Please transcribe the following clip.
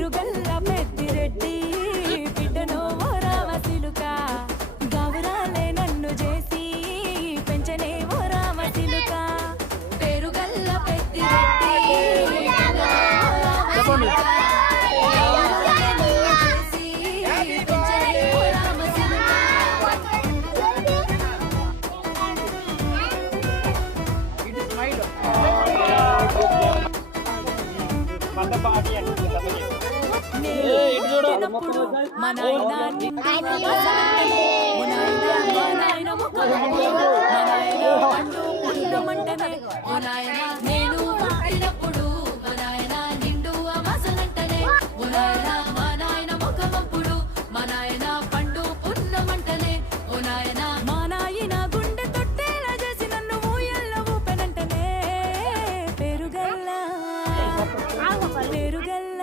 పెరుగల్ల పెద్దిరెడ్డి బిడ్డనో ఓ రామసిలుక గౌరాలే నన్ను చేసి పెంచనే ఓ రామసిలుక పెరుగల్ల పెద్దిరెడ్డి బిడ్డనో ఓ రామసిలుక మా నాయన నిండుగా బసవన్ననే, ఓ నాయన మా నాయన ముఖమంటే, మా నాయన పండు పుట్టమంటనే, ఓ నాయన నేను పుట్టినప్పుడు మా నాయన నిండుగా బసలంటనే, ఓ నాయన మా నాయన ముఖమప్పుడు మా నాయన పండు పున్నమంటనే, ఓ నాయన మా నాయన గుండె తొట్టేలా చేసి నన్ను ఊయల్ల ఊపెనంటనే పెరుగల్ల పెరుగల్ల